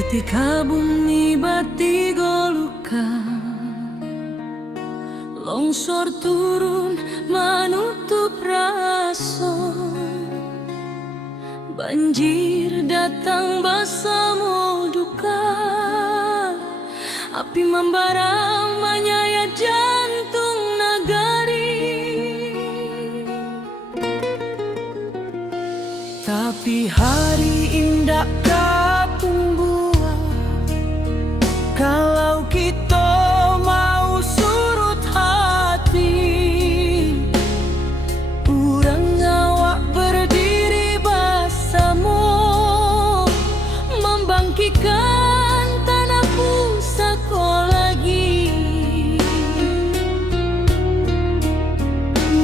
Ketika bumi bati golukan, longsor turun menutup rasa, banjir datang bersama duka, api membara menyayat jantung nagari. Tapi hari indah kalau kita mau surut hati, urang awak berdiri bersama, membangkitkan tanah pusaka lagi.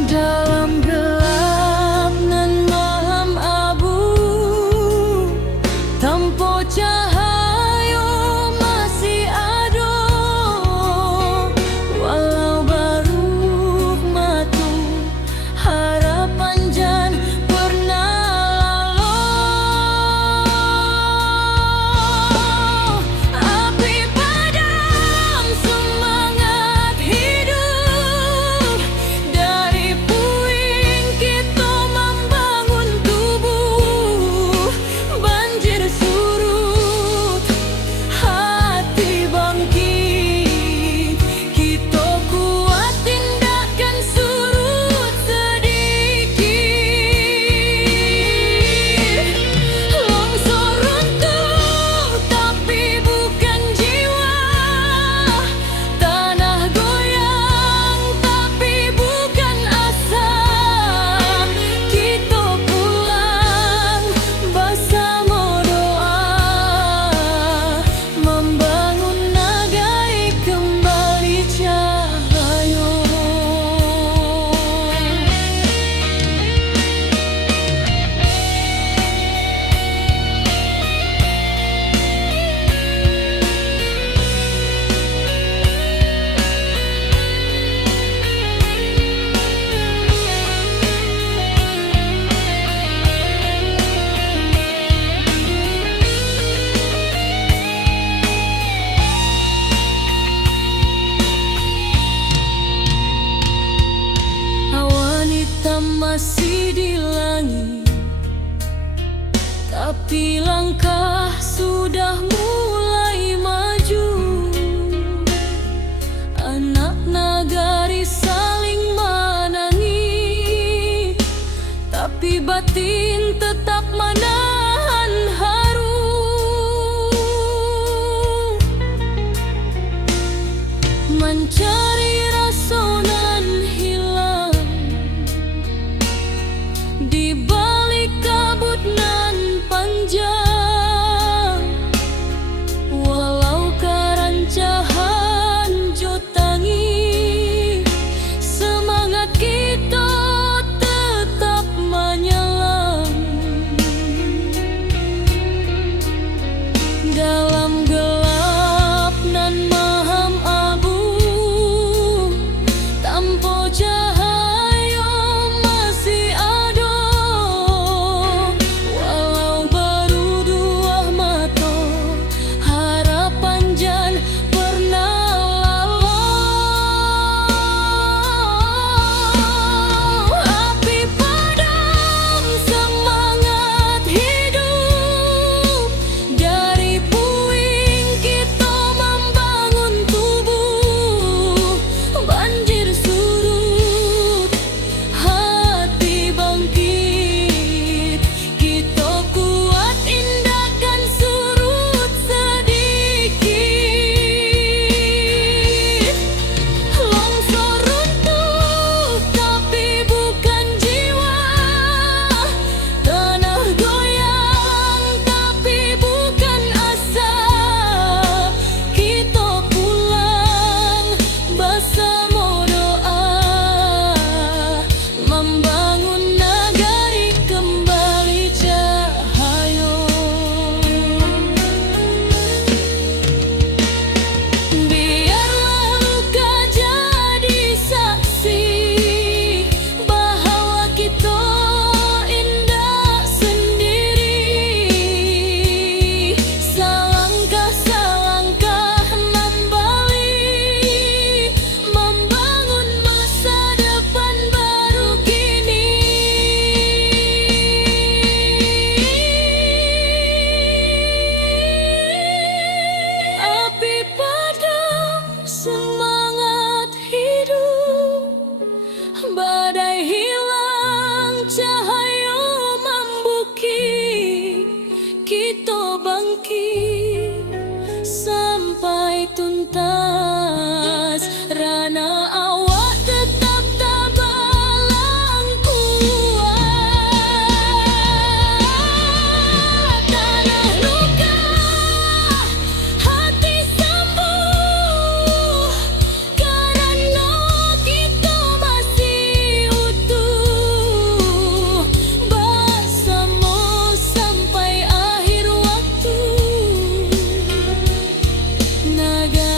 Dalam gelap nan malam abu, tanpa cahaya masih di langit, tapi langkah sudah mulai maju. Anak nagari saling menangis, tapi batin tetap menahan haru. Mencari rasa nan hilang di balik kabut nan panjang. badai hilang, cahaya membukit, kita bangkit sampai tuntas. Rana awak tetap tabalang kuat. Tanah luka, hati sembuh, karena kita masih utuh, bersama sampai akhir waktu. Naga